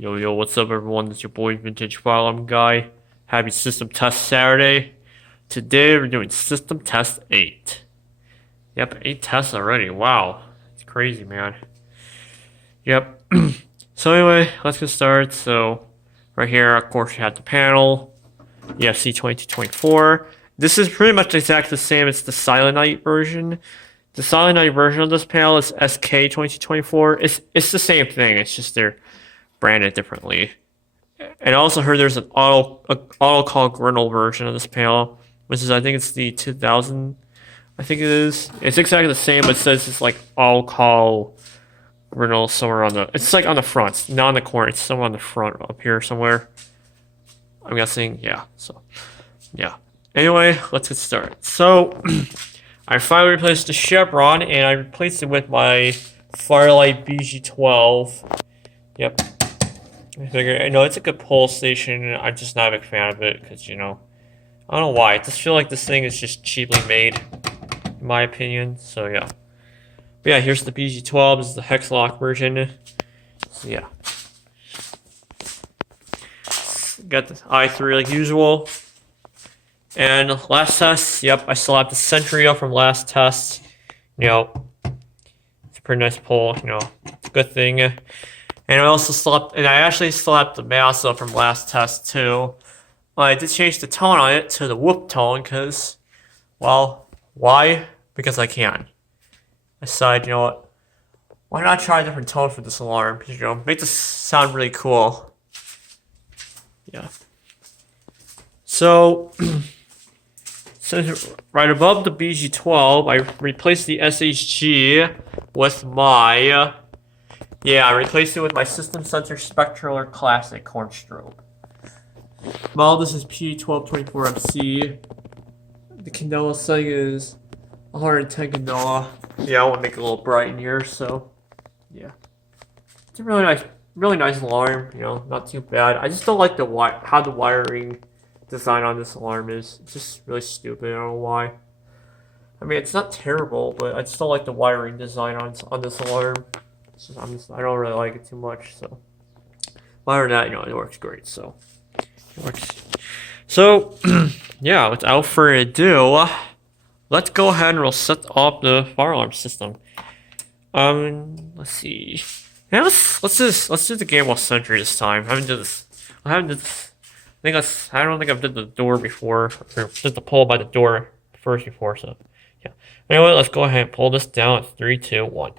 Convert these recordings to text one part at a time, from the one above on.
Yo, what's up, everyone? It's your boy, Vintage Firearm Guy. Happy System Test Saturday. Today, we're doing System Test 8. Yep, 8 tests already. Wow. It's crazy, man. Yep. So anyway, let's get started. So, right here, of course, you have the panel. You have C2224. This is pretty much exactly the same as the Silent Night version. The Silent Night version of this panel is SK2224. It's the same thing. It's just they're branded differently. And I also heard there's an auto call griddle version of this panel, which is I think it's the 2000. I think it is. It's exactly the same, but it says it's like auto call griddle somewhere on the. It's like on the front, not on the corner. It's somewhere on the front up here somewhere. I'm guessing, yeah. So, yeah. Anyway, let's get started. So, I finally replaced the chevron, and I replaced it with my Firelight BG12. Yep. I figure, it's a good pull station. I'm just not a big fan of it because, I don't know why. I just feel like this thing is just cheaply made, in my opinion. So, yeah. But yeah, here's the BG12. This is the hex lock version. So, yeah. Got the i3 like usual. And last test, yep, I still have the Sentry up from last test. It's a pretty nice pull, it's a good thing. And I actually still have the mouse up from last test too. I did change the tone on it to the whoop tone because, well, why? Because I can. I decided, what? Why not try a different tone for this alarm? Because, make this sound really cool. Yeah. So, right above the BG12, I replaced the SHG with my. I replaced it with my System Sensor spectralert Classic Corn Strobe. Well, this is P1224MC. The candela setting is 110 candela. Yeah, I want to make it a little bright in here, so yeah. It's a really nice alarm. Not too bad. I just don't like how the wiring design on this alarm is. It's just really stupid. I don't know why. I mean, it's not terrible, but I just don't like the wiring design on this alarm. I don't really like it too much, so. Other than that, it works great, so. It works. So, yeah, without further ado, let's go ahead and we'll set up the fire alarm system. Let's see. Yeah, let's do the Gamewell Sentry this time. I don't think I've did the door before, or did the pull by the door first before, so, yeah. Anyway, let's go ahead and pull this down at 3, 2, 1.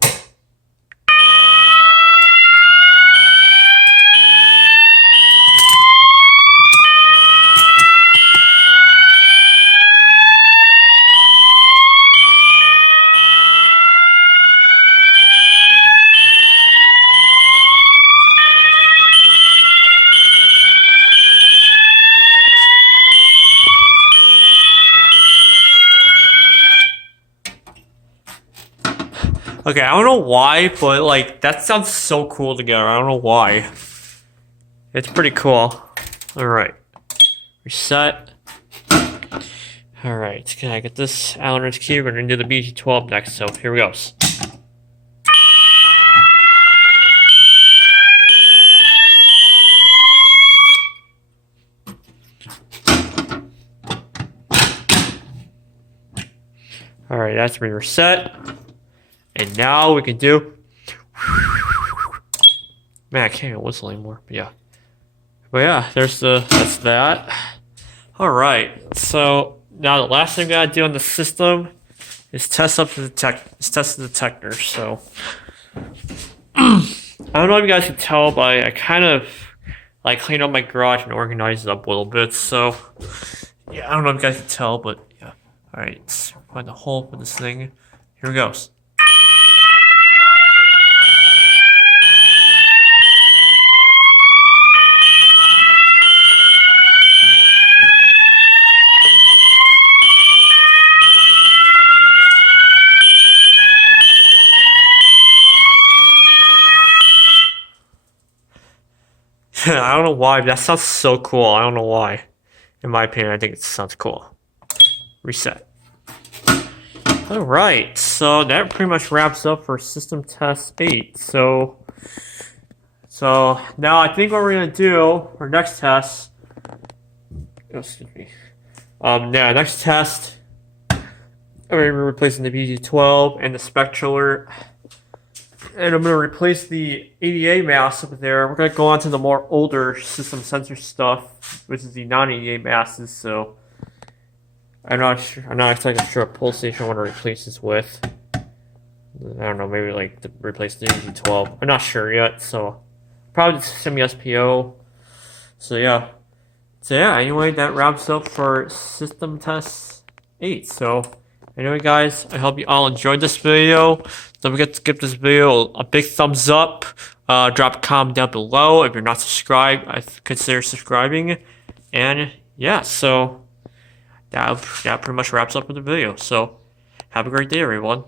Okay, I don't know why, but that sounds so cool together. I don't know why. It's pretty cool. Alright. Reset. Alright, can I get this Allen wrench key? We're gonna do the BG12 next, so here we go. Alright, that's been reset. And now we can do. Man, I can't even whistle anymore. But yeah, that's that. Alright, so now the last thing we gotta do on the system is test the detector. So I don't know if you guys can tell, but I kind of cleaned up my garage and organized it up a little bit. So yeah, I don't know if you guys can tell, but yeah. Alright, let's find the hole for this thing. Here it goes. I don't know why, but that sounds so cool. I don't know why. In my opinion, I think it sounds cool. Reset. Alright, so that pretty much wraps up for System Test 8. So So now I think what we're gonna do for next test. Oh, excuse me. Yeah, next test. We're replacing the BG12 and the spectralert. And I'm going to replace the ADA mask up there. We're going to go on to the more older system sensor stuff, which is the non-ADA masks. So I'm not exactly sure what pulse station I want to replace this with. I don't know, maybe like to replace the AG12. I'm not sure yet, so probably semi-SPO. So yeah. Anyway, that wraps up for system test 8. So anyway, guys, I hope you all enjoyed this video. Don't forget to give this video a big thumbs up. Drop a comment down below. If you're not subscribed, I consider subscribing. And yeah, so that pretty much wraps up with the video. So have a great day, everyone.